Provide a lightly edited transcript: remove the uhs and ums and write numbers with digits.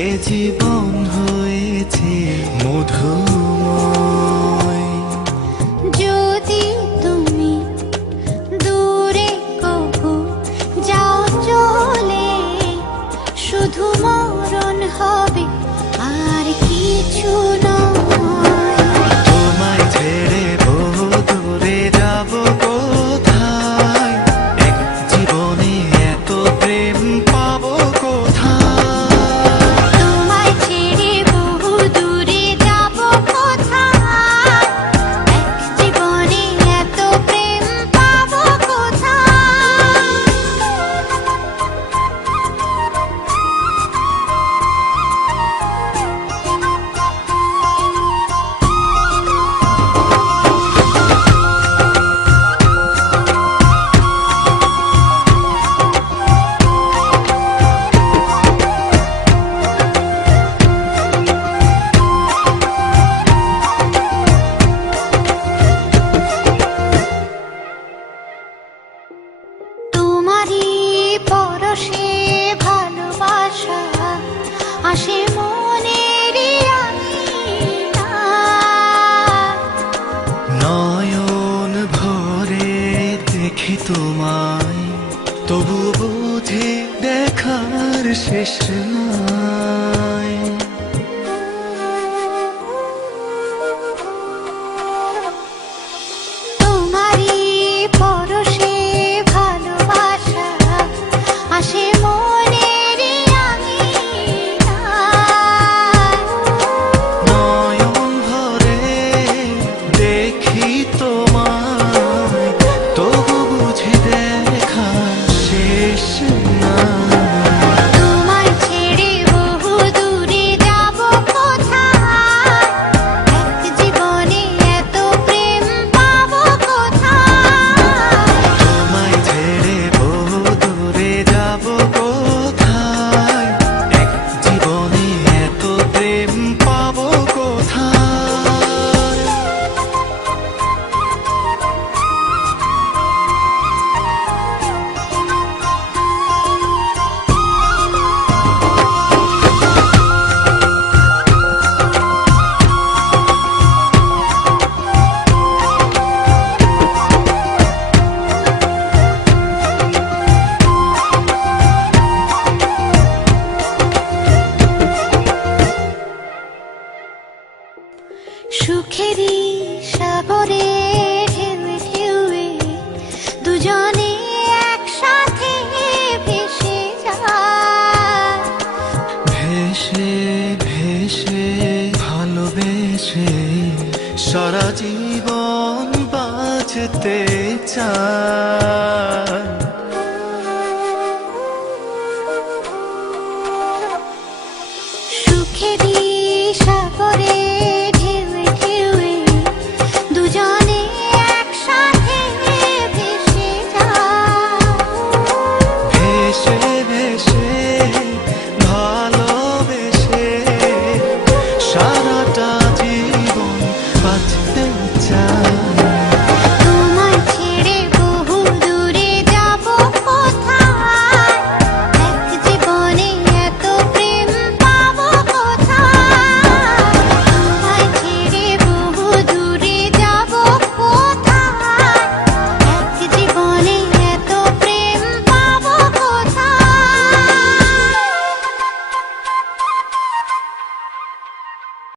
এ জীবন হয়েছে মধুময়। যদি তুমি দূরে কবু যাও চলে, শুধু মরণ হবে আর কিছু নয়। তোমায় ছেড়ে বহু দূরে যাব কোথায়, এক জীবনে এত প্রেম পাবো কোথায়। তোমায় ছেড়ে বহু দূরে যাব কোথায়, এক জীবনে এত প্রেম পাবো কোথায়। তোমারই পরশে ভালোবাসা আসে মনের আঙিনায়। নয়ন ভরে দেখি তোমায়, তবু বুঝি দেখার শেষ নাই। তোমারই পরশে ভালোবাসা আসে মনের আঙিনায়। নয়ন ভরে দেখি তোমায়, তবু বুঝি দেখা শেষ নাই। তোমায় ছেড়ে বহু দূরে যাব কোথায়, এক জীবনে এত প্রেম পাবো কোথায়। তোমায় ছেড়ে বহু দূরে যাব কোথায়, এক জীবনে এত প্রেম পাবো কোথায়। সুখেরই সাগরে ঢেউয়ে ঢেউয়ে দুজনে একসাথে ভেসে যায়। ভেসে ভেসে ভালোবেসে সারা জীবন বাঁচতে চায়। সুখেরই